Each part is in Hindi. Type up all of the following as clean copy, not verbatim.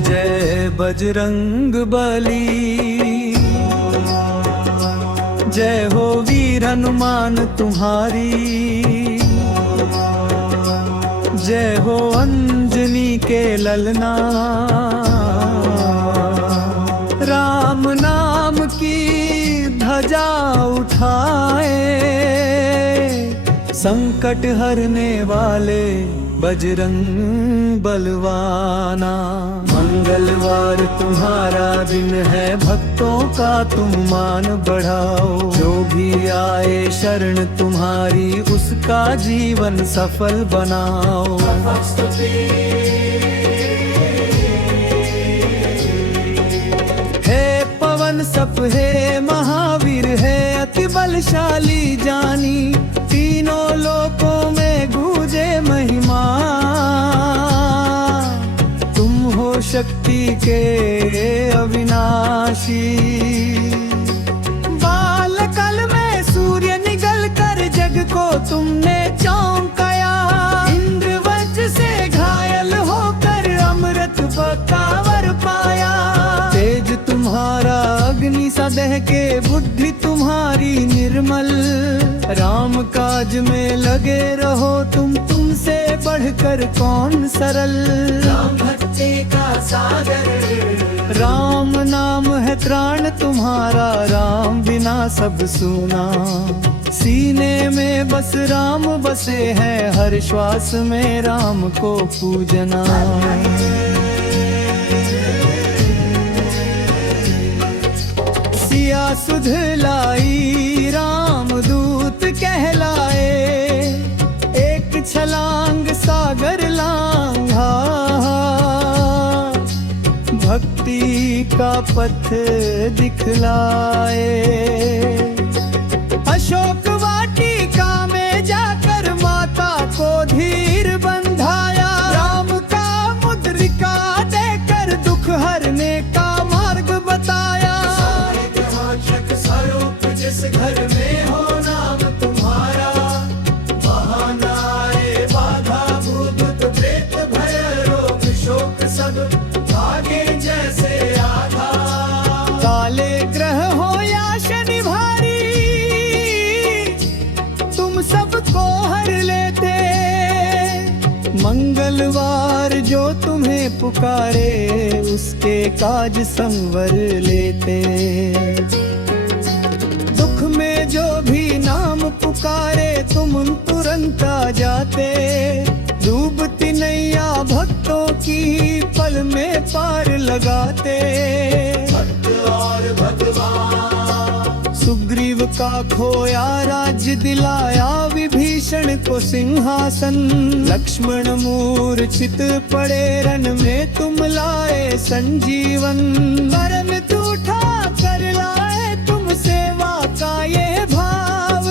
जय बजरंग बली। जय हो वीर हनुमान तुम्हारी, जय हो अंजनी के ललना। राम नाम की ध्वजा उठाए, संकट हरने वाले बजरंग बलवाना। मंगलवार तुम्हारा दिन है, भक्तों का तुम मान बढ़ाओ। जो भी आए शरण तुम्हारी, उसका जीवन सफल बनाओ। हे पवन सप है महावीर है, अति बलशाली जानी। तीनों लोकों में गूंजे महिमा, तुम हो शक्ति के अविनाशी। बालकल में सूर्य निगल कर जग को तुमने चौंकाया। इंद्र वज्र से घायल होकर अमृत बकावर पाया। तेज तुम्हारा अग्नि सा दहके, बुद्धि तुम्हारी निर्मल। राम काज में लगे रहो तुम, तुमसे बढ़कर कौन सरल। राम भक्ति का सागर, राम नाम है त्राण तुम्हारा। राम बिना सब सूना, सीने में बस राम बसे हैं। हर श्वास में राम को पूजना। सिया सुध लाई राम दूत कहलाए। एक छलांग सागर लांघा, भक्ति का पथ दिखलाए। अशोक वाटिका में जाकर माता को धीर बंधाया। राम का मुद्रिका देकर दुख हरने का मार्ग बताया। जिस घर में हो नाम तुम्हारा, वहाँ आए बाधा भूत प्रेत भय रोग शोक सब भागे जैसे आधा। काले ग्रह हो या शनि भारी, तुम सबको हर लेते। मंगलवार जो तुम्हें पुकारे, उसके काज संवर लेते। जो भी नाम पुकारे तुम तुरंत आ जाते। डूबती नैया भक्तों की पल में पार लगाते। भक्त और भगवान सुग्रीव का खोया राज्य दिलाया। विभीषण को सिंहासन, लक्ष्मण मूर्छित पड़े रण में, तुम लाए संजीवन। परम टूटा कर लाए तुम सेवा का ये भाव।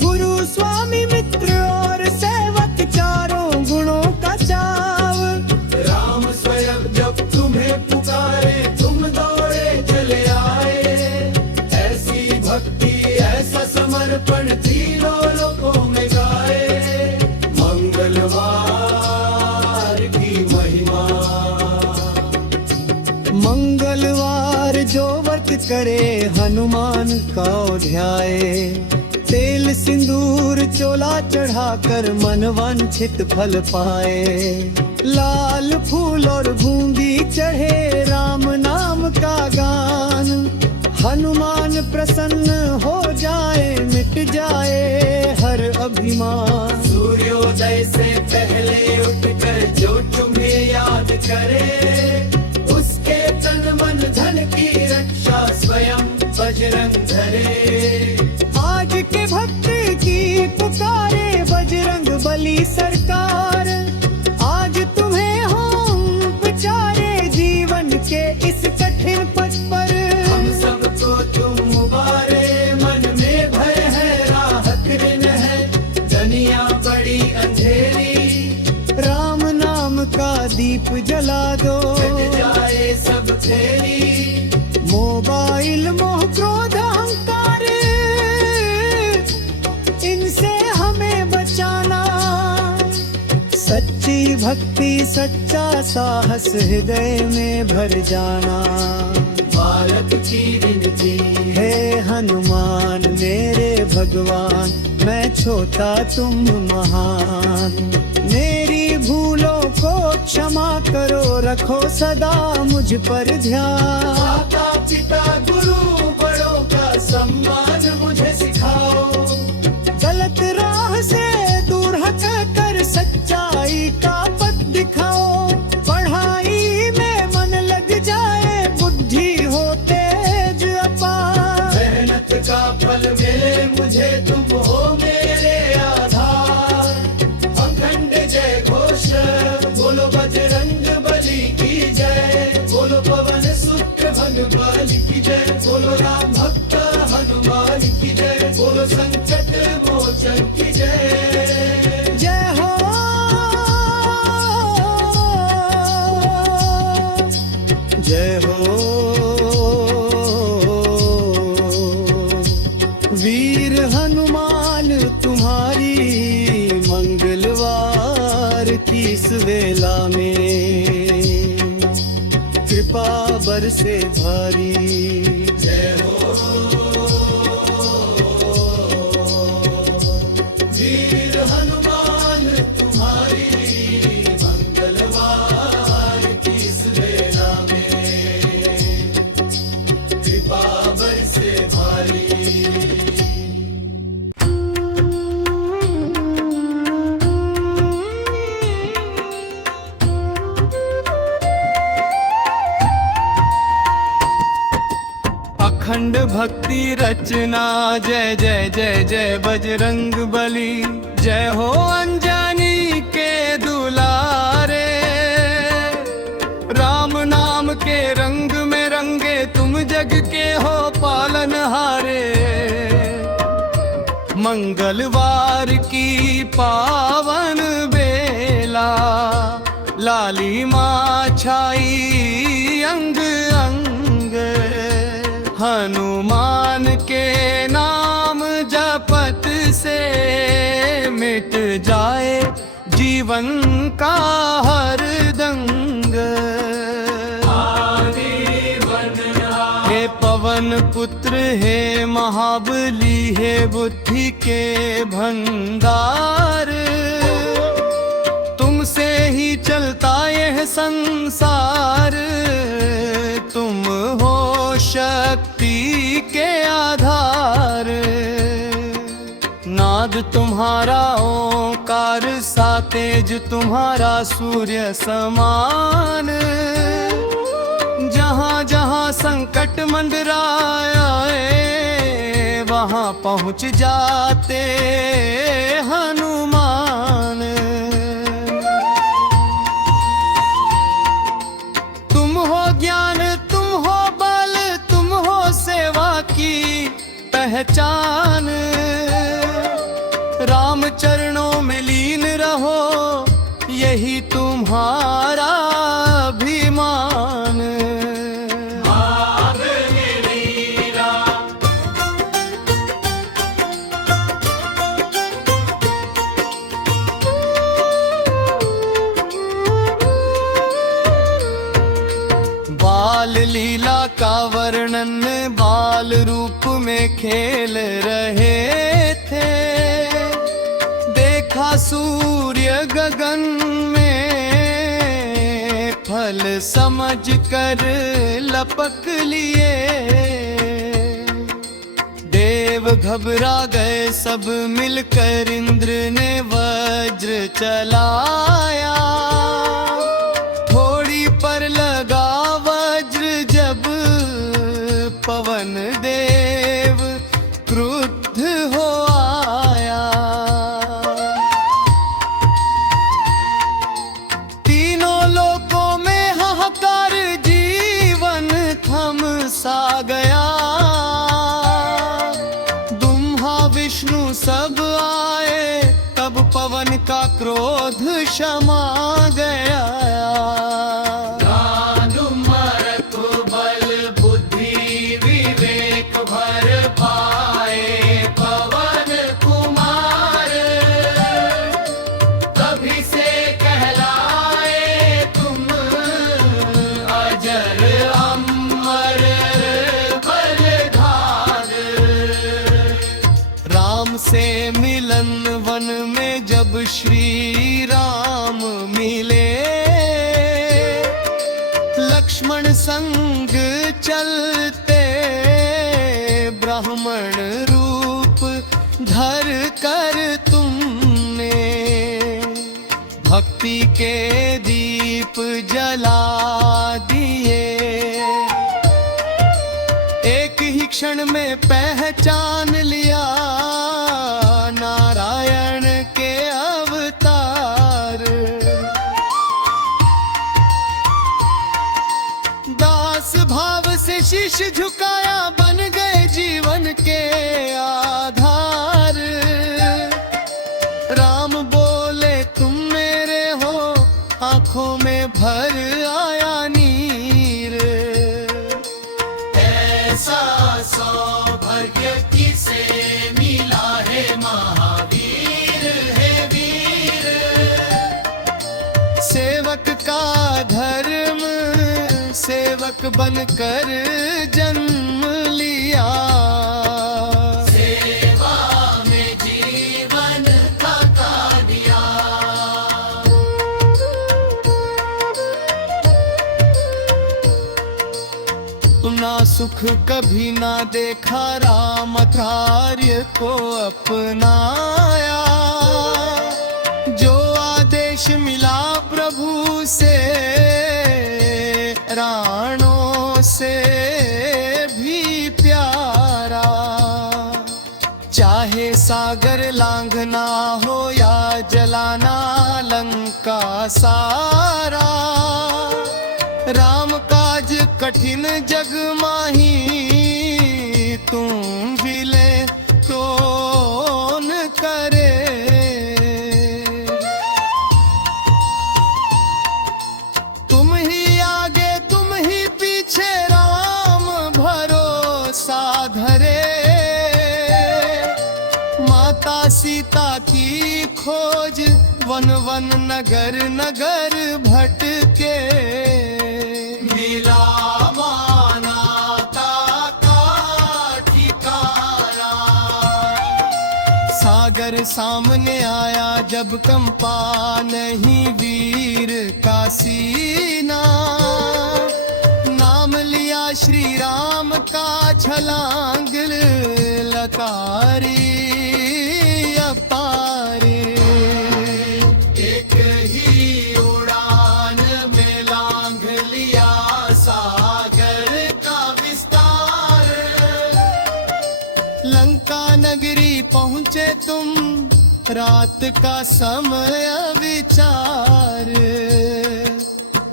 गुरु स्वामी मित्र और सेवक, चारों गुणों का चाव। राम स्वयं जब तुम्हें पुकारे, तुम दौड़े चले आए। ऐसी भक्ति ऐसा समर्पण तीनों लोकों में गाए। मंगलवार की महिमा, मंगलवार जो व्रत करे हनुमान का ध्याए। तेल सिंदूर चोला चढ़ाकर मन वांछित फल पाए। लाल फूल और बूंदी चढ़े राम नाम का गान। हनुमान प्रसन्न हो जाए, मिट जाए हर अभिमान। सूर्योदय से पहले उठकर जो तुम्हें याद करे, उसके तन मन धन की रक्षा स्वयं बजरंग धरे। आज के भक्त की पुकारे बजरंग बली सरकार। आज तुम्हें हम बेचारे जीवन के इस कठिन पथ पर। हम सबको तुम उबारे, मन में भय है राहत ऋण है, दुनिया बड़ी अंधेरी। राम नाम का दीप जला दो, जाए सब फेरी। मोबाइल मोह क्रोध भक्ति सच्चा साहस हृदय में भर जाना। भारत की विनती है हनुमान मेरे भगवान, मैं छोटा तुम महान। मेरी भूलों को क्षमा करो, रखो सदा मुझ पर ध्यान। माता पिता गुरु बड़ों का सम्मान मुझे सिखाओ, गलत राह से दूर हट कर सच्चाई का पथ दिखाओ। पढ़ाई में मन लग जाए, बुद्धि हो तेज अपार। मेहनत का फल मिले मुझे, तुम हो मेरे आधार। अखंड जय घोष बोलो बजरंग बली की जय, बोलो पवन सुत हनुमान की जय, बोलो राम भक्त हनुमान की जय, बोलो संकट मोचन की जय। जय हो जय हो वीर हनुमान तुम्हारी, मंगलवार की इस वेला में कृपा बरसे भारी। जय हो वीर हनुमान तुम्हारी, मंगलवार की इस वेला में कृपा बरसे भारी। अखंड भक्ति रचना, जय जय जय जय बजरंग बली। जय हो अंजनी के दुलारे, राम नाम के रंग में रंगे तुम जग के हो पालनहारे। मंगलवार की पावन बेला, लाली माँ छाई अंग अंग। हनुमान के नाम जपत से मिट जाए जीवन का हर दंग। हे पवन पुत्र हे महाबली, हे बुद्धि के भंडार। तुमसे ही चलता यह संसार, तुम हो शक्ति के आधार। नाद तुम्हारा ओंकार सा, तेज तुम्हारा सूर्य समान। जहाँ जहाँ संकट मंडराए, वहाँ पहुँच जाते हनुमान। तुम हो ज्ञान, तुम हो बल, तुम हो सेवा की पहचान। राम चरणों में लीन रहो, यही तुम्हारा अभिमान। बाल लीला का वर्णन बाल रूप में खेल रहे थे। देखा सूर्य गगन में, फल समझ कर लपक लिए। देव घबरा गए सब मिलकर, इंद्र ने वज्र चलाया। थोड़ी पर लगा वज्र जब, पवन देव क्रुद्ध हो आया। तीनों लोकों में हाहाकार, जीवन थम सा गया। ब्रह्मा विष्णु सब आए, तब पवन का क्रोध क्षमा गया। पवन कुमार, तभी से कहला ब्राह्मण रूप धर कर तुमने भक्ति के दीप जला दिए। एक ही क्षण में पहचान लिया नारायण के अवतार। दास भाव से शीश झुकाया, बन गए जीवन के आधार। राम बोले तुम मेरे हो, आंखों में भर आया नीर। ऐसा सौभाग्य किसे मिला है महावीर है वीर। सेवक का धर्म सेवक बनकर जन्म लिया। सेवा में जीवन थका दिया। ना सुख कभी ना देखा, राम कार्य को अपनाया। जो आदेश मिला प्रभु से, प्राणों से भी प्यारा। चाहे सागर लांघना हो या जलाना लंका सारा। राम काज कठिन जग माही, तुम भी ले कौन करे। तुम ही आगे तुम ही पीछे, राम भरोसा धरे। माता सीता की खोज वन वन नगर नगर भटके। मिला मानवता का ठिकाना। सागर सामने आया जब कंपा नहीं वीर का सीना। नाम लिया श्री राम का, छलांग लकारी अपारी। एक ही उड़ान में लांघ लिया सागर का विस्तार। लंका नगरी पहुँचे तुम, रात का समय विचार।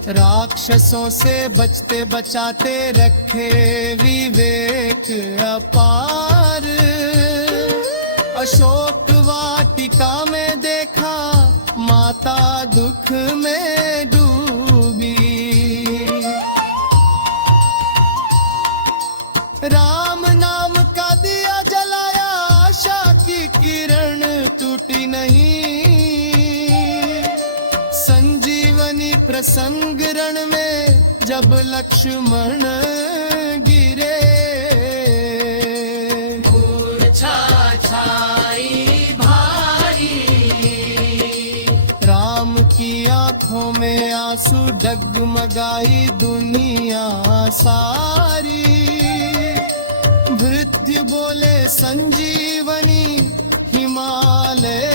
राक्षसों से बचते बचाते रखे विवेक अपार। अशोक वाटिका में देखा, माता दुख में डूबी। राम नाम का दिया जलाया, आशा की किरण टूटी नहीं। संजीवनी प्रसंग रण में जब लक्ष्मण गिरे। मूर्छा छाई भारी, राम की आंखों में आंसू डगमगाई दुनिया सारी। मृत्यु बोले संजीवनी, हिमालय